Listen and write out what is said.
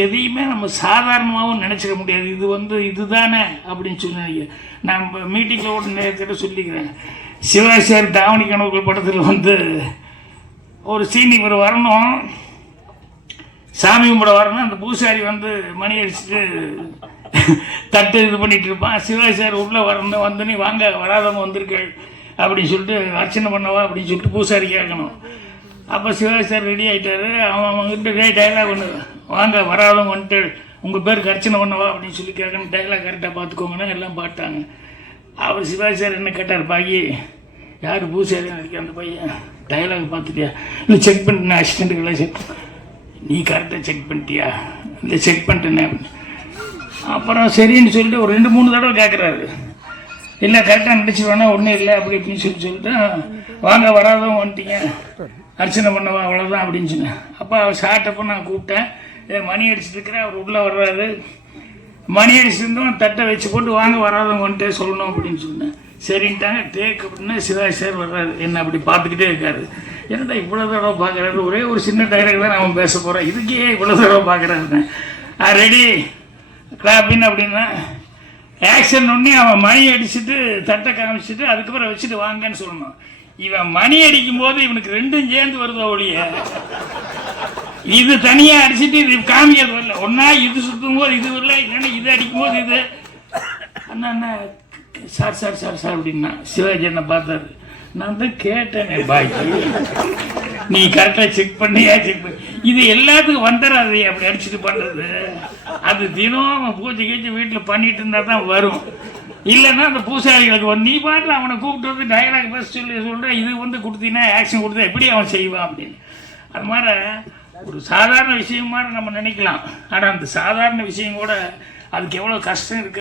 எதையுமே நம்ம சாதாரணமாகவும் நினச்சிக்க முடியாது. இதுதானே அப்படின்னு சொல்லி நான் மீட்டிங்கில் ஓட்டு நேரத்தில் சொல்லிக்கிறேன். சிவாஜி சார் தாவணி கனவுகள் படத்தில் ஒரு சீன் இவர் வரணும், சாமி கும்பிட வரணும். அந்த பூசாரி மணி அடிச்சுட்டு தட்டு இது பண்ணிகிட்டு இருப்பான். சிவாஜி சார் உள்ளே வரணும், நீ வாங்க வராதவங்க வந்திருக்கள் அப்படின்னு சொல்லிட்டு அர்ச்சனை பண்ணவா அப்படின்னு சொல்லிட்டு பூசாரி கேட்கணும். அப்போ சிவாஜி சார் ரெடி ஆகிட்டாரு. அவங்ககிட்ட டைலாக் ஒன்று, வாங்க வராதவங்க வந்துட்டு உங்கள் பேருக்கு அர்ச்சனை பண்ணவா அப்படின்னு சொல்லி கேட்கணும். டைலாக் கரெக்டாக பார்த்துக்கோங்கன்னா எல்லாம் பாட்டாங்க. அவர் சிவாஜி சார் என்ன கேட்டார், பாக்கி யார் பூசாரி நினைக்க அந்த பையன் டைலாக் பார்த்துட்டியா, இல்லை செக் பண்ணிட்டேன் அசிஸ்டண்ட்டுக்கெல்லாம் செக், நீ கரெக்டாக செக் பண்ணிட்டியா, இல்லை செக் பண்ணிட்டேனே அப்படின்னு. அப்புறம் சரின்னு சொல்லிட்டு ஒரு 2-3 தடவை கேட்குறாரு. இல்லை கரெக்டாக நடிச்சுருவானா ஒன்றும் இல்லை அப்படி இப்படின்னு சொல்லிட்டு வாங்க வராதவங்க வந்துட்டீங்க அர்ச்சனை பண்ணவா அவ்வளோதான் அப்படின்னு சொன்னேன். அப்போ அவர் ஷார்ட்டப்போ நான் கூப்பிட்டேன். மணி அடிச்சுட்டு இருக்கிறேன், அவர் உள்ளே வர்றாரு. மணி அடிச்சுருந்தோம் தட்டை வச்சு போட்டு வாங்க வராதவங்க வந்துட்டே சொல்லணும் அப்படின்னு சொன்னேன். சரின்ட்டாங்க. டேக் அப்படின்னா சிவாஜி சார் வர்றாரு, என்ன அப்படி பார்த்துக்கிட்டே இருக்காரு. என்னடா இவ்வளோ தடவை பார்க்குறாரு, ஒரே ஒரு சின்ன டைலாக் தான் அவன் பேச போகிறேன், இதுக்கே இவ்வளோ தடவை பார்க்குறாருன்னு. ரெடி கிளாப்பின் அப்படின்னா ஆக்ஷன் ஒன்றே அவன் மணி அடிச்சுட்டு தட்டை காமிச்சிட்டு அதுக்கப்புறம் வச்சுட்டு வாங்கன்னு சொல்லணும். இவன் மணி அடிக்கும் போது இவனுக்கு 2ம் சேர்ந்து வருதோ ஒழிய இது தனியாக அடிச்சுட்டு இது காமிக்கிறது வரல. ஒன்றா இது சுற்றும் போது இது வரல, இல்லைன்னா இது அடிக்கும் போது இது. அண்ணா அண்ணா சார் சார் சார் சார் அப்படின்னா சிவாஜி என்ன பார்த்தாரு. நான் தான் கேட்டேனே பாய்க்கு, நீ கரெக்டாக செக் பண்ணியா செக் பண்ணி இது எல்லாத்துக்கும் வந்துடாது அப்படி அடிச்சுட்டு பண்ணுறது. அது தினம் பூஜை கீச்சு வீட்டில் பண்ணிட்டு இருந்தால் தான் வரும். இல்லைன்னா அந்த பூசாரிகளுக்கு நீ பாட்டில் அவனை கூப்பிட்டு டைலாக் பேச சொல்கிறேன், இது கொடுத்தீங்கன்னா ஆக்ஷன் கொடுத்தா எப்படி அவன் செய்வான் அப்படின்னு. அது மாதிரி ஒரு சாதாரண விஷயம் மாதிரி நம்ம நினைக்கலாம். ஆனால் அந்த சாதாரண விஷயம் கூட அதுக்கு எவ்வளோ கஷ்டம் இருக்குது.